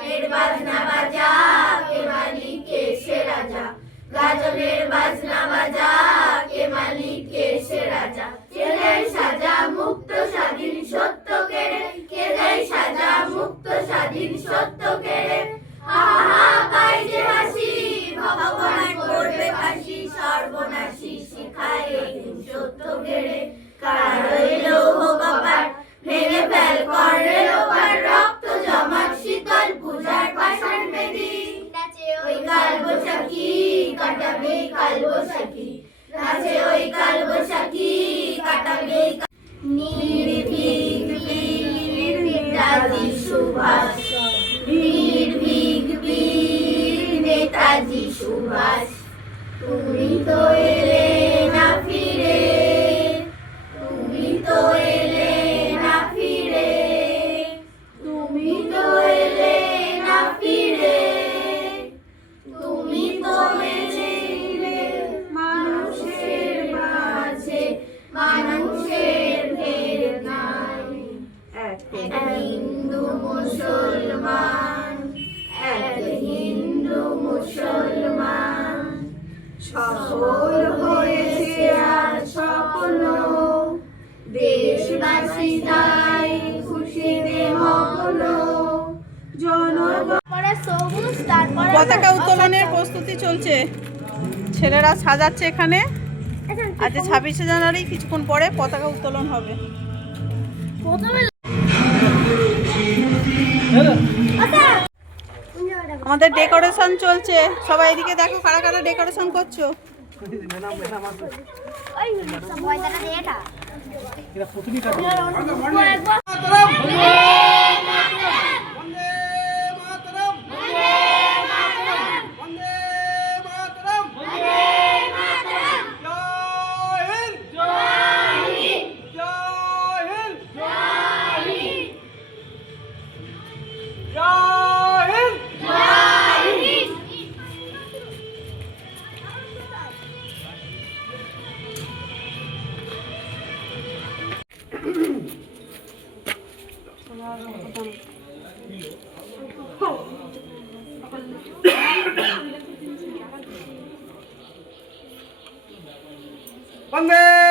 मेडबाजना बाजा के मालिक कैसे राजा। गाजा मेडबाजना बाजा के मालिक कैसे राजा। चले নির্ভীক নেতাজি সুভাষ। নির্ভীক নেতাজি সুভাষ। তুমি তো এলে সফল হয়েছে আর স্বপ্ন দেশবাসী তাই খুশিতে মগ্ন পতাকা উত্তোলনের প্রস্তুতি চলছে। ছেলেরা সাজাচ্ছে এখানে। আজ ছাব্বিশে জানুয়ারি কিছুক্ষণ পরে পতাকা উত্তোলন হবে। আমাদের ডেকোরেশন চলছে সবাই এদিকে দেখো কারা কারা ডেকোরেশন করছ বন্দে বন্দে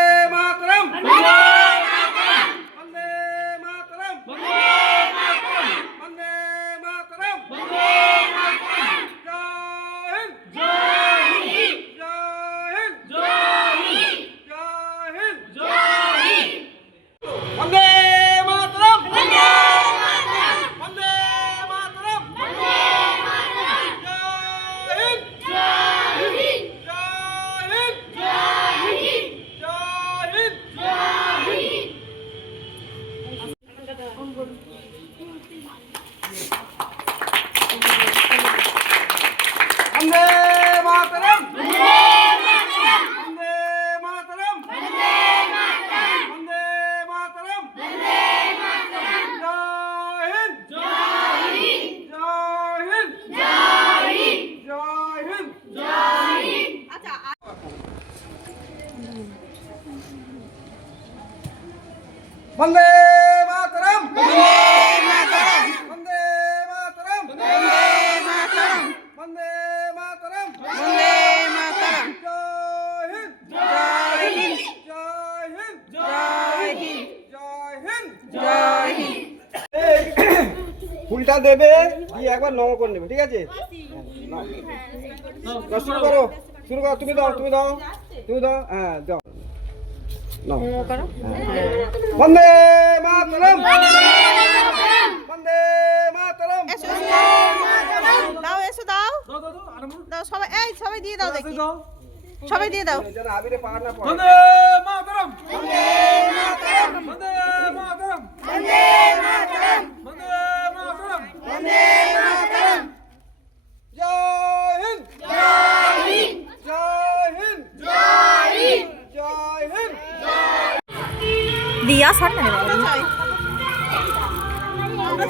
বন্দে মাতরম বন্দে মাতরম বন্দে মাতরম বন্দে মাতরম বন্দে মাতরম বন্দে মাতরম জয় হিন্দ জয় হিন্দ জয় হিন্দ জয় হিন্দ জয় জয় হিন্দ হিন্দ ফুলটা দেবে দিয়ে একবার নম করে নেবে ঠিক আছে? নাও। নাও, শুরু করো শুরু করো তুমি দাও তুমি দাও তুমি দাও হ্যাঁ দাও নাও হ্যাঁ। বন্দে মাতরম। বন্দে মাতরম। এসো এসো দাও এসো দাও। দাও সবাই এই সবাই দিয়ে দাও দেখি। সবাই দিয়ে দাও। যেন আবিরে পার না পড়ে। বন্দে মাতরম বন্দে মাতরম। বন্দে মাতরম। বন্দে মাতরম। বন্দে মাতরম। দিয়া সর না আমরা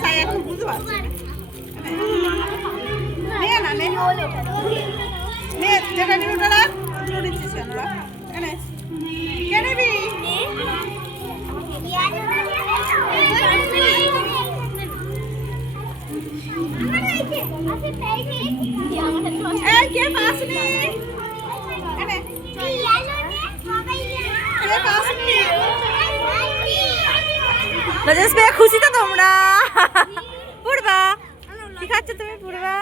রাজেশ ভাইয়া খুশি তো তোমরা। পড়বা কি খাচ্ছ তুমি পড়বা